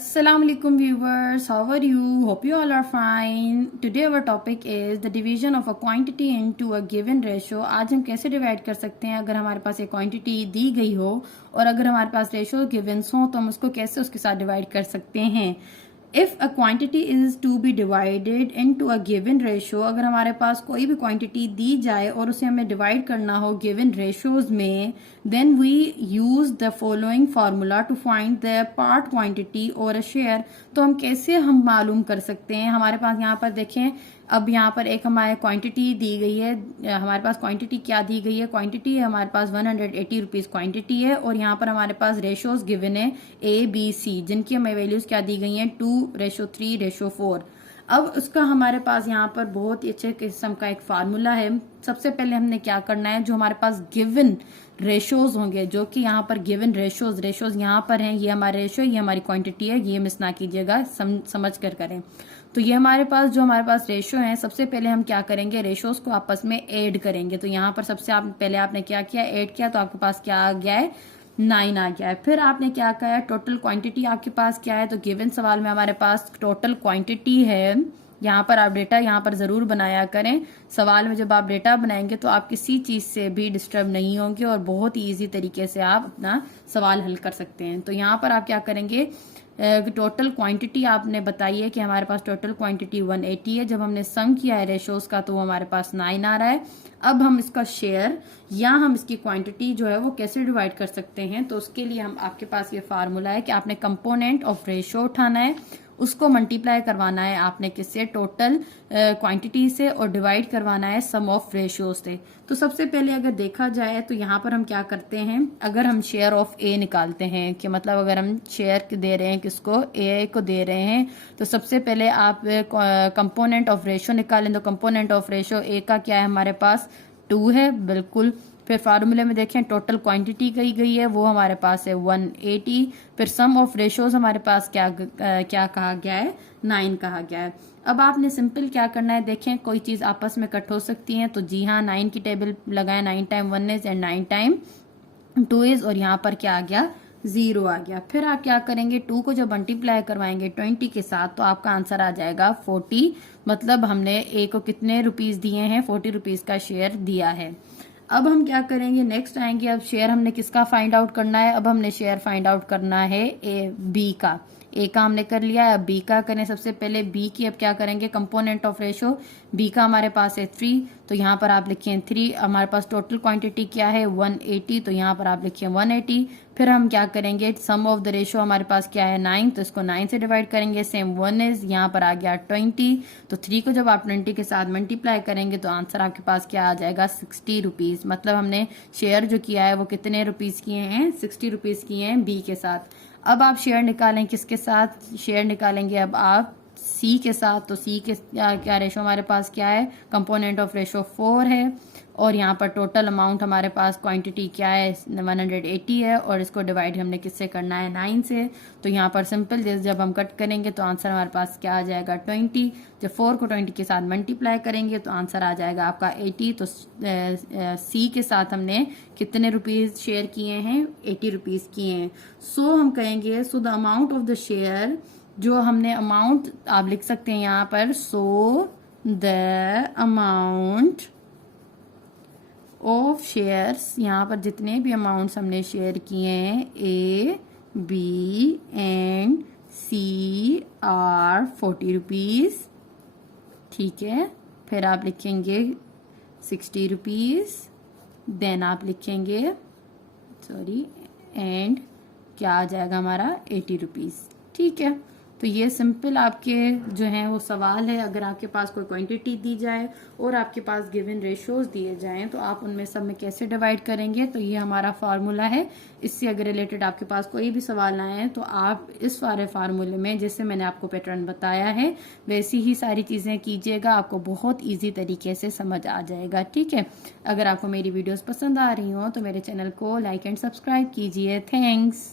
Assalamu alaikum viewers, how are you? Hope you all are fine. Today our topic is the division of a quantity into a given ratio. आज हम कैसे divide कर सकते हैं अगर हमारे पास एक क्वांटिटी दी गई हो और अगर हमारे पास रेशियो गिवन्स हो तो हम उसको कैसे उसके साथ डिवाइड कर सकते हैं. If a quantity is to be divided into a given ratio, अगर हमारे पास कोई भी क्वांटिटी दी जाए और उसे हमें डिवाइड करना हो गिवन रेशियोज में, then we use the following formula to find the part quantity or a share. तो हम कैसे हम मालूम कर सकते हैं. हमारे पास यहाँ पर देखें, अब यहाँ पर एक हमारे क्वांटिटी दी गई है. हमारे पास क्वांटिटी क्या दी गई है, क्वांटिटी हमारे पास 180 रुपीज क्वांटिटी है और यहाँ पर हमारे पास रेशियोज गिवन है A B C, जिनकी हमें वैल्यूज क्या दी गई हैं 2:3:4. अब उसका हमारे पास यहाँ पर बहुत ही अच्छे किस्म का एक फार्मूला है. सबसे पहले हमने क्या करना है, जो हमारे पास गिवन रेशियोज होंगे, जो कि यहाँ पर गिवन रेशियोज यहाँ पर हैं, ये हमारे रेशियो, ये हमारी क्वांटिटी है, ये मिस ना कीजिएगा, समझ कर करें. तो ये हमारे पास जो हमारे पास रेशियो है, सबसे पहले हम क्या करेंगे, रेशियोज को आपस में ऐड करेंगे. तो यहाँ पर सबसे पहले आपने क्या किया, ऐड किया, तो आपके पास क्या आ गया है, 9 आ गया है. फिर आपने क्या किया, टोटल क्वांटिटी आपके पास क्या है, तो गिवन सवाल में हमारे पास टोटल क्वांटिटी है. यहाँ पर आप डेटा यहाँ पर जरूर बनाया करें. सवाल में जब आप डेटा बनाएंगे तो आप किसी चीज से भी डिस्टर्ब नहीं होंगे और बहुत ही ईजी तरीके से आप अपना सवाल हल कर सकते हैं. तो यहाँ पर आप क्या करेंगे, टोटल क्वांटिटी आपने बताई है कि हमारे पास टोटल क्वांटिटी 180 है. जब हमने सम किया है रेशियोज का तो वो हमारे पास 9 आ रहा है. अब हम इसका शेयर या हम इसकी क्वांटिटी जो है वो कैसे डिवाइड कर सकते हैं, तो उसके लिए हम आपके पास ये फार्मूला है कि आपने कंपोनेंट ऑफ रेशियो उठाना है, उसको मल्टीप्लाई करवाना है आपने किससे, टोटल क्वांटिटी से, और डिवाइड करवाना है सम ऑफ रेशियोज से. तो सबसे पहले अगर देखा जाए तो यहाँ पर हम क्या करते हैं, अगर हम शेयर ऑफ ए निकालते हैं, कि मतलब अगर हम शेयर दे रहे हैं किसको, ए को दे रहे हैं, तो सबसे पहले आप कंपोनेंट ऑफ रेशियो निकालें. तो कंपोनेंट ऑफ रेशियो ए का क्या है, हमारे पास 2 है, बिल्कुल. फिर फार्मूले में देखें टोटल क्वांटिटी गई है, वो हमारे पास है 180. फिर सम ऑफ रेशियोज हमारे पास क्या कहा गया है, 9 कहा गया है. अब आपने सिंपल क्या करना है, देखें कोई चीज आपस में कट हो सकती है, तो जी हाँ 9 की टेबल लगाएं. 9 time 1 is and 9 time 2 is, और यहाँ पर क्या आ गया, 0 आ गया. फिर आप क्या करेंगे, 2 को जब मल्टीप्लाई करवाएंगे 20 के साथ तो आपका आंसर आ जाएगा 40. मतलब हमने ए को कितने रुपीज दिए हैं, 40 रुपीज का शेयर दिया है. अब हम क्या करेंगे, नेक्स्ट आएंगे, अब शेयर हमने किसका फाइंड आउट करना है, अब हमने शेयर फाइंड आउट करना है ए बी का. ए का हमने कर लिया है, अब बी का करें. सबसे पहले बी की अब क्या करेंगे, कंपोनेंट ऑफ रेशियो, बी का हमारे पास है 3, तो यहाँ पर आप लिखिए 3. हमारे पास टोटल क्वांटिटी क्या है 180, तो यहाँ पर आप लिखिए 180. फिर हम क्या करेंगे, सम ऑफ द रेशियो हमारे पास क्या है 9, तो इसको 9 से डिवाइड करेंगे. सेम 1 इज, यहाँ पर आ गया 20, तो 3 को जब आप 20 के साथ मल्टीप्लाई करेंगे तो आंसर आपके पास क्या आ जाएगा, 60 रुपीज. मतलब हमने शेयर जो किया है वो कितने रुपीज किए हैं, 60 रुपीज किए हैं बी के साथ. अब आप शेयर निकालें किसके साथ, शेयर निकालेंगे अब आप सी के साथ. तो सी के क्या रेशो हमारे पास क्या है, कंपोनेंट ऑफ रेशो 4 है, और यहाँ पर टोटल अमाउंट हमारे पास क्वांटिटी क्या है 180 है, और इसको डिवाइड हमने किससे करना है, 9 से. तो यहाँ पर सिंपल जब हम कट करेंगे तो आंसर हमारे पास क्या आ जाएगा 20. जब 4 को 20 के साथ मल्टीप्लाई करेंगे तो आंसर आ जाएगा आपका 80. तो सी के साथ हमने कितने रुपीज शेयर किए हैं, 80 रुपीज किए हैं. सो हम कहेंगे, so the amount of the share, जो हमने अमाउंट आप लिख सकते हैं यहाँ पर, so the amount of shares, यहाँ पर जितने भी अमाउंट्स हमने शेयर किए हैं A B and C are 40 rupees. ठीक है, फिर आप लिखेंगे 60 रुपीज, देन आप लिखेंगे एंड क्या आ जाएगा हमारा 80 रुपीज. ठीक है, तो ये सिंपल आपके जो हैं वो सवाल है. अगर आपके पास कोई क्वांटिटी दी जाए और आपके पास गिवन रेशियोज दिए जाएं तो आप उनमें सब में कैसे डिवाइड करेंगे, तो ये हमारा फार्मूला है. इससे अगर रिलेटेड आपके पास कोई भी सवाल आए हैं तो आप इस सारे फार्मूले में, जैसे मैंने आपको पैटर्न बताया है वैसी ही सारी चीजें कीजिएगा, आपको बहुत ईजी तरीके से समझ आ जाएगा. ठीक है, अगर आपको मेरी वीडियोज पसंद आ रही हो तो मेरे चैनल को लाइक एंड सब्सक्राइब कीजिए. थैंक्स.